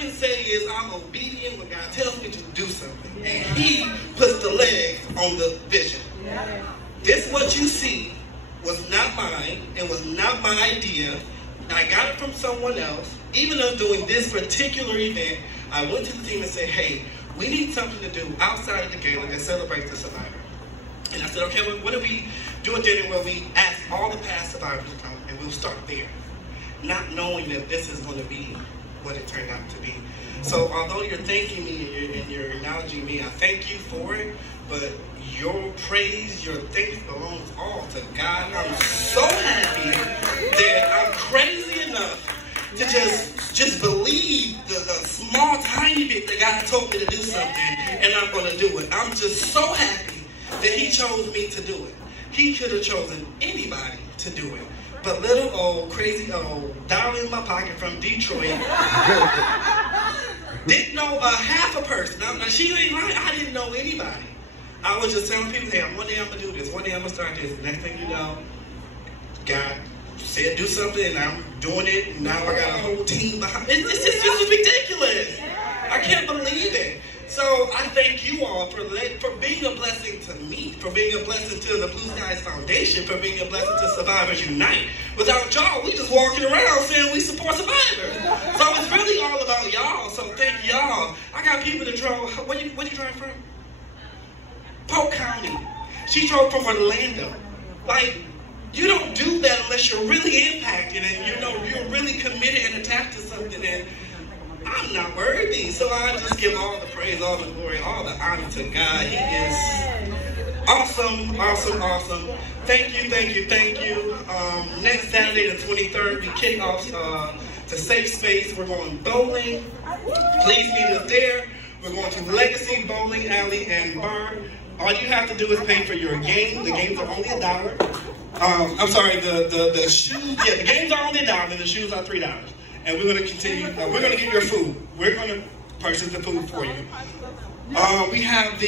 can say is I'm obedient when God tells me to do something. And he puts the legs on the vision. This what you see was not mine. It was not my idea. I got it from someone else. Even though doing this particular event, I went to the team and said, hey, we need something to do outside of the gala that celebrates the survivor. And I said, okay, well, what if we do a dinner where we ask all the past survivors to come and we'll start there, not knowing that this is going to be what it turned out to be. So although you're thanking me and you're acknowledging me, I thank you for it, but your praise, your thanks belongs all to God. I'm so happy that I'm crazy enough to just believe the small, tiny bit that God told me to do something, and I'm going to do it. I'm just so happy that he chose me to do it. He could have chosen anybody to do it. But little old, crazy old, dollar in my pocket from Detroit didn't know half a person. She ain't lying. I didn't know anybody. I was just telling people, hey, one day I'm going to do this. One day I'm going to start this. The next thing you know, God said do something, and I'm doing it. And now I got a whole team behind me. This is ridiculous. I can't believe it. So I thank you all for being a blessing to me, for being a blessing to the Blue Skies Foundation, for being a blessing to Survivors Unite. Without y'all, we just walking around saying we support survivors. So it's really all about y'all. So thank y'all. I got people that drove. Where you driving from? Polk County. She drove from Orlando. Like, you don't do that unless you're really impacted and you're really committed and attached to something. And I'm not worthy. So I just give all the praise, all the glory, all the honor to God. He is awesome, awesome, awesome. Thank you, thank you, thank you. Next Saturday, the 23rd, we kick off to Safe Space. We're going bowling. Please meet us there. We're going to Legacy Bowling Alley and Bar. All you have to do is pay for your game. The games are only $1. I'm sorry, the shoes, yeah, the games are only $1 and the shoes are $3. And we're going to continue, we're going to get your food. We're going to purchase the food for you. We have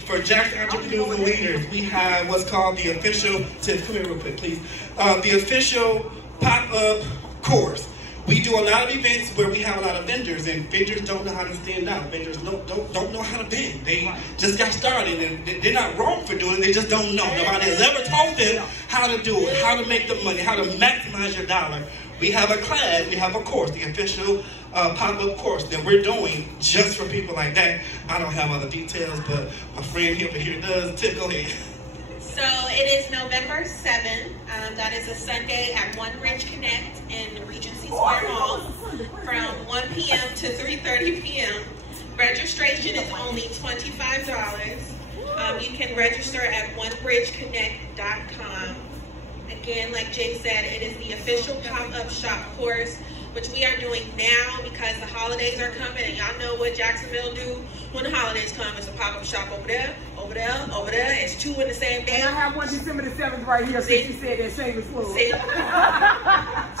for Jackson Entrepreneurs and Leaders, we have what's called the official, Tiff, come here real quick, please. The official pop-up course. We do a lot of events where we have a lot of vendors, and vendors don't know how to stand out. Vendors don't know how to bend. They just got started, and they're not wrong for doing it. They just don't know. Nobody has ever told them how to do it, how to make the money, how to maximize your dollar. We have a class, we have a course, the official pop-up course that we're doing just for people like that. I don't have all the details, but my friend here does. Tiff, go ahead. So it is November 7th. That is a Sunday at One Bridge Connect in Regency Square Mall from 1 p.m. to 3:30 p.m. Registration is only $25. You can register at onebridgeconnect.com. Again, like Jay said, it is the official pop-up shop course, which we are doing now because the holidays are coming, and y'all know what Jacksonville do when the holidays come. It's a pop-up shop over there, over there, over there. It's two in the same day. And I have one December the 7th right here, since you said that shameless plug.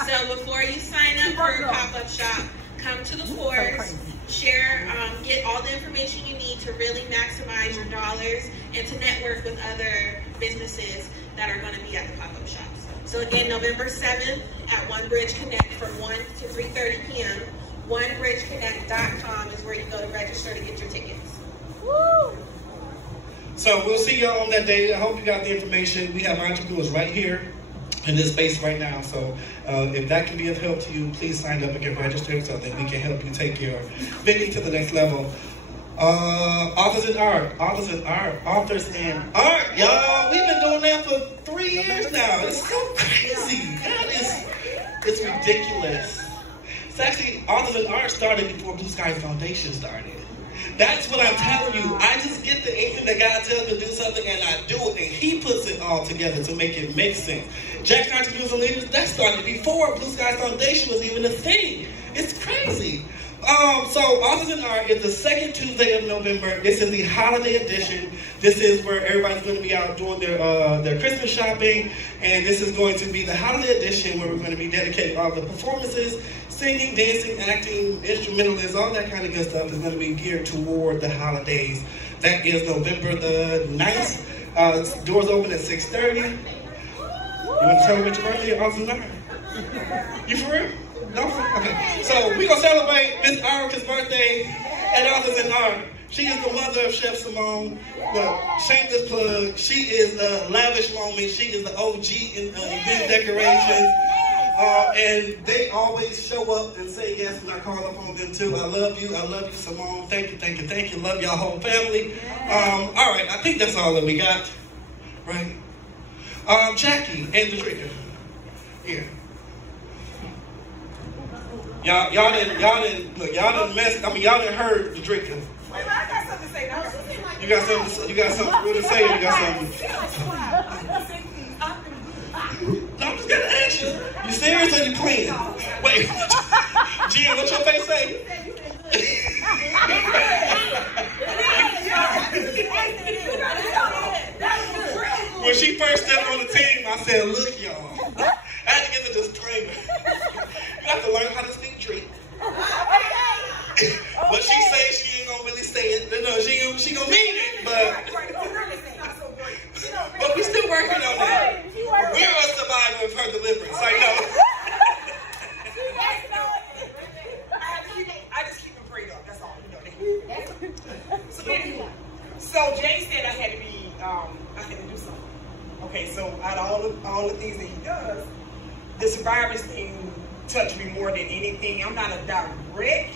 So before you sign up for a pop-up shop, come to the course, share, get all the information you need to really maximize your dollars and to network with other businesses that are going to be at the pop-up shops. So again, November 7th at One Bridge Connect from 1 to 3:30 p.m. OneBridgeConnect.com is where you go to register to get your tickets. Woo! So we'll see y'all on that day. I hope you got the information. We have entrepreneurs right here in this space right now. So if that can be of help to you, please sign up and get registered so that we can help you take your vending to the next level. Authors and art, y'all. We've been doing that for 3 years now. It's so crazy. It's ridiculous. It's actually, Authors and Art started before Blue Skies Foundation started. That's what I'm telling you. I just get the inkling that God tells me to do something and I do it, and He puts it all together to make it make sense. Jackson Entrepreneurs and Leaders, that started before Blue Skies Foundation was even a thing. It's crazy. So Authors and Art is the second Tuesday of November. This is the holiday edition. This is where everybody's going to be out doing their Christmas shopping, and this is going to be the holiday edition where we're going to be dedicating all the performances, singing, dancing, acting, instrumentalists, all that kind of good stuff is going to be geared toward the holidays. That is November the 9th. Doors open at 6:30. You want to celebrate your birthday at Authors and Art? You for real? No? Okay. So So we're going to celebrate Miss Erica's birthday at Others in Art. She is the mother of Chef Simone. Well, shameless plug. She is a lavish moment. She is the OG in event decorations. And they always show up and say yes when I call upon them too. I love you, Simone. Thank you. Love y'all whole family. All right, I think that's all that we got, right? Jackie and Deidre. Yeah. Y'all didn't mess. I mean, y'all didn't heard Deidre. Wait, I got something to say now. You got something real to say, or you got something? No, I'm just gonna ask you. You serious or you playing? Wait, Gia, what's your face say? When she first stepped on the team, I said, look, y'all. I had to get the disclaimer. You have to learn how to speak trick. What she say, she ain't gonna really say it. No, she gonna mean it, but we still working on that. We're a survivor of her deliverance. I know. I just keep them prayed up. That's all. So Jay said I had to do something. Okay, so out of all the things that he does, the survivors thing touched me more than anything. I'm not a direct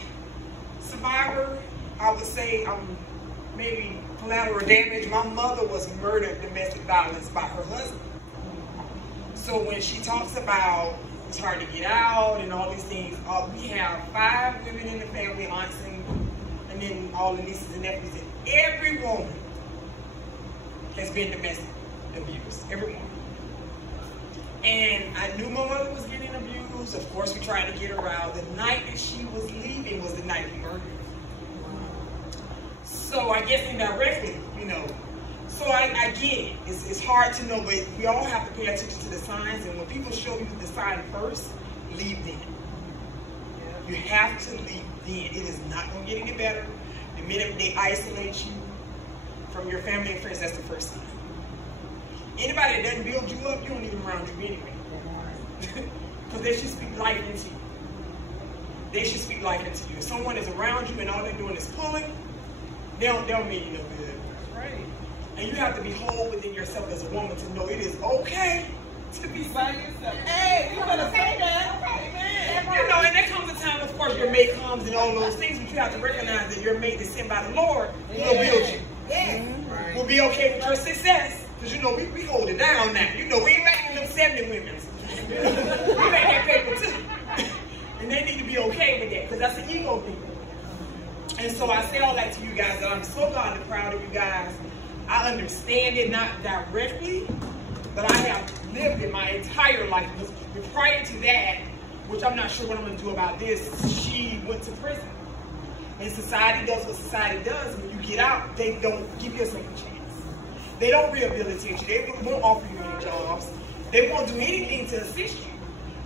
survivor. I would say I'm maybe collateral damage. My mother was murdered domestic violence by her husband. So when she talks about it's hard to get out and all these things, we have 5 women in the family, aunts and then all the nieces and nephews, and every woman has been domestic abused. Every woman. And I knew my mother was getting abused. Of course, we tried to get her out. The night that she was leaving was the night he murdered her. So I guess indirectly, So I get it. It's hard to know, but we all have to pay attention to the signs. And when people show you the sign first, leave then. You have to leave then. It is not going to get any better. The minute they isolate you from your family and friends, that's the first sign. Anybody that doesn't build you up, you don't need them around you anyway. Because they should speak life into you. They should speak life into you. If someone is around you and all they're doing is pulling, they don't mean you no good. Right. And you have to be whole within yourself as a woman to know it is okay to be by yourself. Hey, you better say that. Amen. And there comes a time, of course, your mate comes and all those things, but you have to recognize that your mate is sent by the Lord will build you. Yeah. Right. We'll be okay with your success. Because we hold it down now. We ain't making them 70 women. We make that paper too. And they need to be okay with that, because that's an ego thing. And so I say all that to you guys, that I'm so godly proud of you guys. I understand it, not directly, but I have lived it my entire life. But prior to that, which I'm not sure what I'm going to do about this, she went to prison. And society does what society does. When you get out, they don't give you a second chance. They don't rehabilitate you. They won't offer you any jobs. They won't do anything to assist you.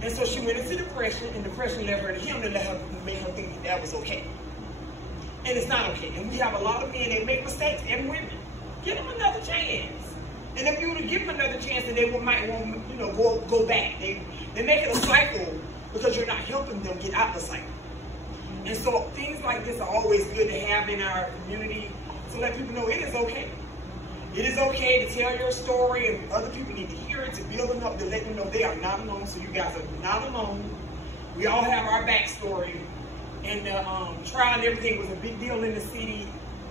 And so she went into depression, and depression led her to him and made her think that was okay. And it's not okay. And we have a lot of men that make mistakes, and women. Give them another chance. And if you were to give them another chance, then they might want go back. They make it a cycle because you're not helping them get out the cycle. And so things like this are always good to have in our community to let people know it is okay. It is okay to tell your story, and other people need to hear it, to build them up, to let them know they are not alone. So you guys are not alone. We all have our backstory. And the trial and everything was a big deal in the city.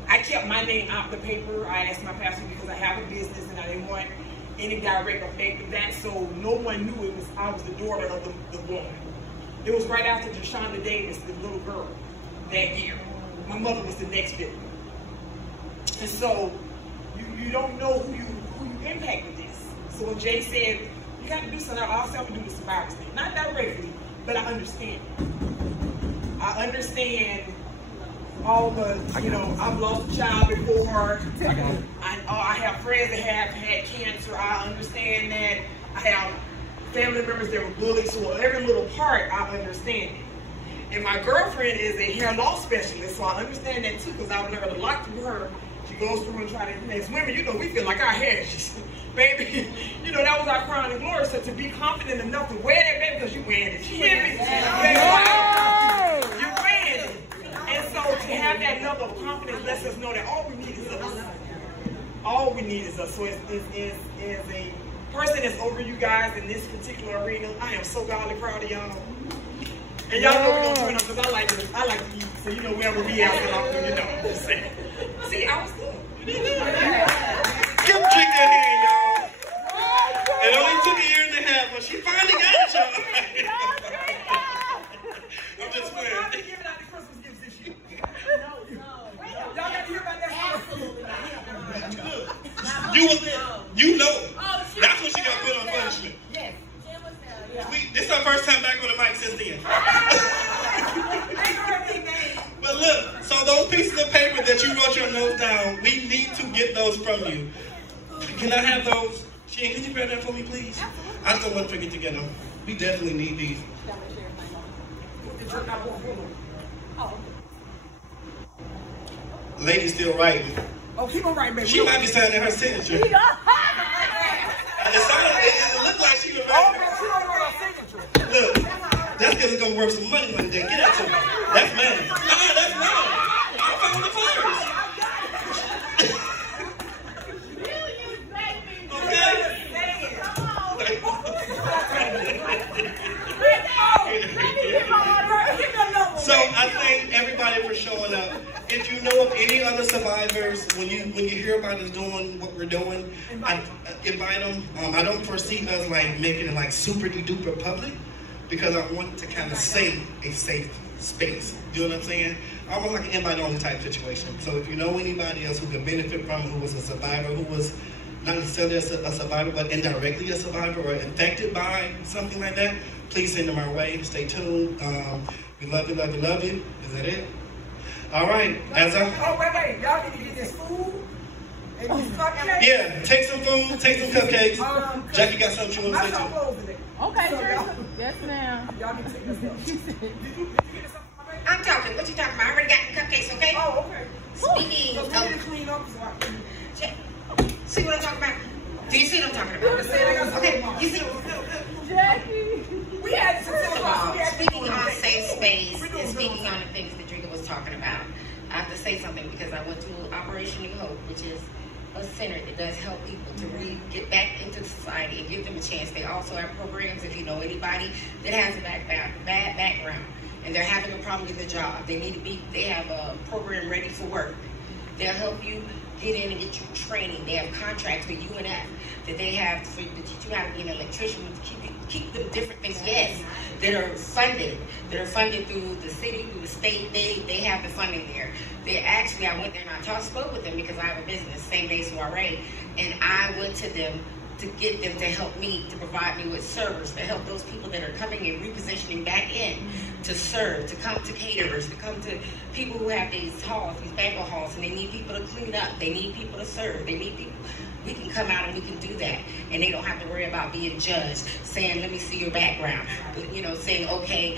I kept my name out the paper. I asked my pastor because I have a business and I didn't want any direct effect of that. So no one knew I was the daughter of the woman. It was right after Jashonda Davis, the little girl, that year. My mother was the next victim. And so you don't know who you impact with this. So when Jay said, you got to do something, I also have to do the survivors thing. Not directly, but I understand. I understand all the, I've lost a child before. I have friends that have had cancer. I understand that. I have family members that were bullied. So every little part, I understand it. And my girlfriend is a hair loss specialist, so I understand that too, because I've learned a lot through her. She goes through and tries to, as women, we feel like our hair is just, baby, that was our crown and glory. So to be confident enough to wear that baby, because you wearing it. You hear me? lets us know that all we need is us. All we need is us. So as a person that's over you guys in this particular arena, I am so godly proud of y'all. And y'all know we're gonna turn up because I like to eat. So you know wherever we out there, you know, I'm just saying. See, I was good. Give him a drink that hand, y'all. It only took a year and a half, but she finally got it, y'all. I'm just playing. I've been giving out the Christmas gifts this year. Y'all got to hear about that story. You know. That's when she got put on punishment. Yes. This is our first time back on the mic since then. But look, so those pieces of paper that you wrote your notes down, we need to get those from you. Can I have those? Shane, can you grab that for me, please? I just don't want to forget to get them. We definitely need these. Lady's still writing. Oh, keep on writing, baby. She might be signing her signature. It looked like she was writing. Look, that's because it's going to worth some money one day. Get that to me. That's mine. That's mine. I found the first. So I thank everybody for showing up. If you know of any other survivors, when you hear about us doing what we're doing, I invite them. I don't foresee us like making it like super duper public because I want to kind of say a safe space. You know what I'm saying? Almost like an invite-only type situation. So if you know anybody else who can benefit from it, who was a survivor, who was not necessarily a survivor, but indirectly a survivor or infected by something like that, please send them our way. Stay tuned. We love you, love you, love you. Is that it? All right. Wait. Y'all need to get this food. And these cupcakes. Yeah, take some food, take some cupcakes. Jackie got something she wants to say too. Okay, Teresa. Yes, ma'am. Y'all can take this stuff. Did you get something? I'm talking. What you talking about? I already got the cupcakes, okay? Oh, okay. Speaking So of... we need to clean up so I can... See what I'm talking about? Do you see what I'm talking about? Okay, you see... Jackie. We had some speaking on safe space and speaking on the things that Drika was talking about, I have to say something because I went to Operation New Hope, which is a center that does help people to get back into society and give them a chance. They also have programs, if you know anybody that has a bad background and they're having a problem with a job, they have a program ready for work. They'll help you get in and get you training. They have contracts with UNF that they have to teach you how to be an electrician, to keep the different things, yes, that are funded through the city, through the state. They have the funding there. I went there and I spoke with them because I have a business, same-day soiree, and I went to them to get them to help me, to provide me with servers, to help those people that are coming and repositioning back in, to serve, to come to caterers, to come to people who have these halls, these banquet halls, and they need people to clean up, they need people to serve, they need people. We can come out and we can do that, and they don't have to worry about being judged, saying, let me see your background, but, saying, okay,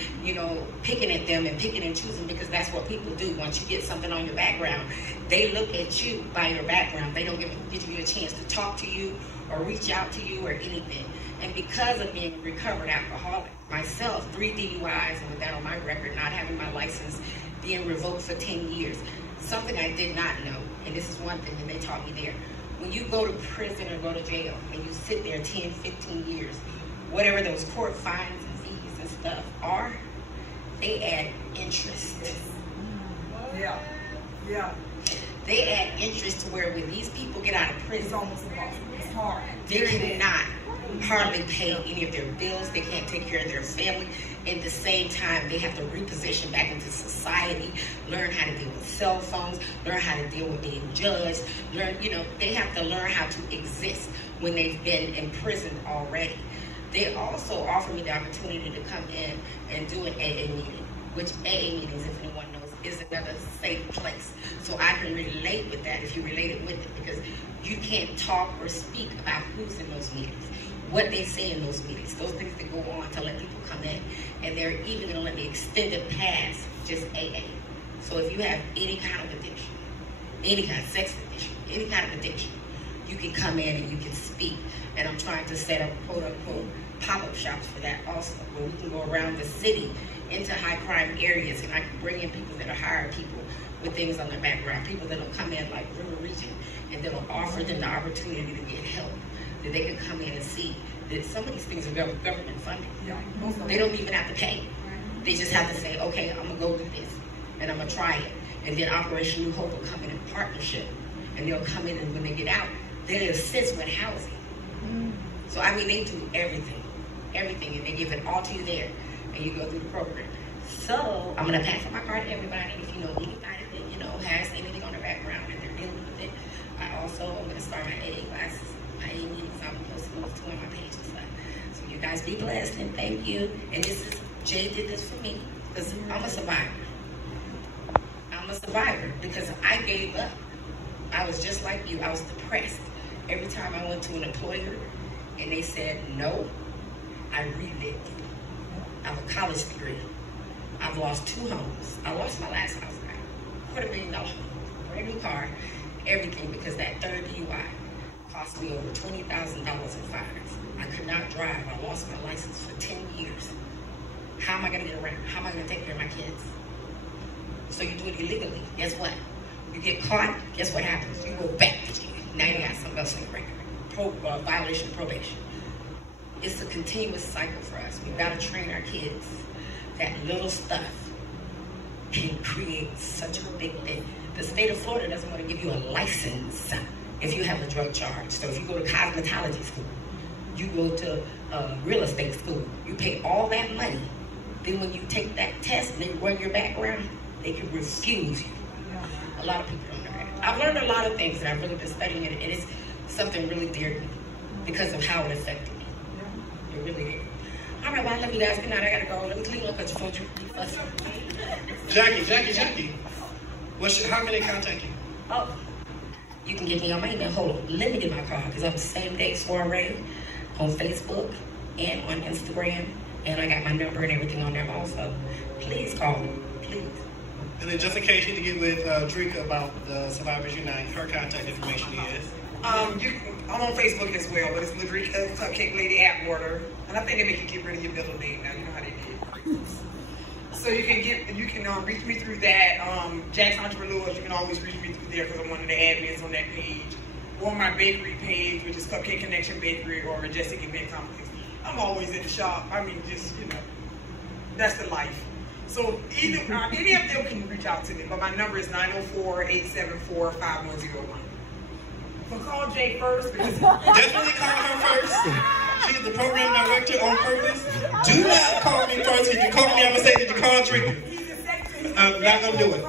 picking at them and picking and choosing, because that's what people do. Once you get something on your background, they look at you by your background. They don't give you a chance to talk to you or reach out to you or anything. And because of being a recovered alcoholic myself, 3 DUIs, and with that on my record, not having my license, being revoked for 10 years, something I did not know, and this is one thing that they taught me there. When you go to prison or go to jail and you sit there 10, 15 years, whatever those court fines and fees and stuff are, they add interest. Yeah. They add interest to where when these people get out of prison, It's almost impossible. It's hard. they cannot hardly pay any of their bills. They can't take care of their family. At the same time, they have to reposition back into society, learn how to deal with cell phones, learn how to deal with being judged, they have to learn how to exist when they've been imprisoned already. They also offer me the opportunity to come in and do an AA meeting, which AA meetings, if anyone knows, is another safe place. So I can relate with that if you relate it with it, because you can't talk or speak about who's in those meetings, what they say in those meetings, those things that go on to let people come in. And they're even going to let me extend it past just AA. So if you have any kind of addiction, any kind of sex addiction, any kind of addiction, you can come in and you can speak. And I'm trying to set up, quote unquote, pop-up shops for that also, where we can go around the city into high crime areas, and I can bring in people that are hired people with things on their background, people that will come in like River Region, and that will offer them the opportunity to get help, that they can come in and see that some of these things are government funded. They don't even have to pay. They just have to say, okay, I'm gonna go do this, and I'm gonna try it. And then Operation New Hope will come in partnership, and they'll come in, and when they get out, they'll assist with housing. So I mean, they do everything, and they give it all to you there, and you go through the program. So I'm gonna pass on my card to everybody. If you know anybody that has anything on their background and they're dealing with it, I'm gonna start my AA classes, my AA meetings. I'm posting those two on my page and stuff. So you guys be blessed, and thank you. And Jay did this for me because I'm a survivor. I'm a survivor because I gave up. I was just like you. I was depressed. Every time I went to an employer and they said no, I relived. I have a college degree. I've lost 2 homes. I lost my last house, $250,000 home, brand new car, everything, because that third DUI cost me over $20,000 in fines. I could not drive. I lost my license for 10 years. How am I gonna get around? How am I gonna take care of my kids? So you do it illegally. Guess what? You get caught, guess what happens? You go back to jail. Now you got something else on your record. Violation of probation. It's a continuous cycle for us. We've got to train our kids. That little stuff can create such a big thing. The state of Florida doesn't want to give you a license if you have a drug charge. So if you go to cosmetology school, you go to real estate school, you pay all that money. Then when you take that test and they run your background, they can refuse you. A lot of people don't know that. I've learned a lot of things that I've really been studying, and it's something really dear to me because of how it affected me. It really did. All right, well, I love you guys. Good night. I gotta go. Let me clean up because your phone be fussing. Jackie. How can they contact you? Oh, you can get me on my email. Hold on. Let me get my card because I'm same day soiree on Facebook and on Instagram. And I got my number and everything on there also. Please call me. Please. And then just in case you need to get with Drika about the Survivors Unite, her contact information is? I'm on Facebook as well, but it's Ladrika Cupcake Lady Atwater. And I think they make you get rid of your middle name now. You know how they did. So you can reach me through that. Jack's Entrepreneurs, you can always reach me through there because I'm one of the admins on that page. Or my bakery page, which is Cupcake Connection Bakery or Majestic Event Complex. I'm always in the shop. I mean, just, that's the life. So any of them can reach out to me, but my number is 904-874-5101. So call Jay first. Definitely call her first. She's the program director on purpose. Do not call me first. If you call me, I'm going to say, did you call Drika? I'm not going to do it.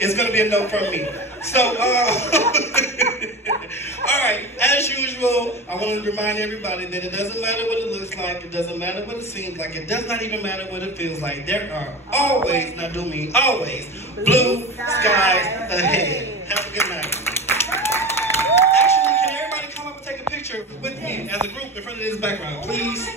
It's going to be a no from me. So, all right, as usual, I want to remind everybody that it doesn't matter what it looks like, it doesn't matter what it seems like, it does not even matter what it feels like. There are always, not do me, always blue skies ahead. Have a good night. Actually, can everybody come up and take a picture with me as a group in front of this background, please?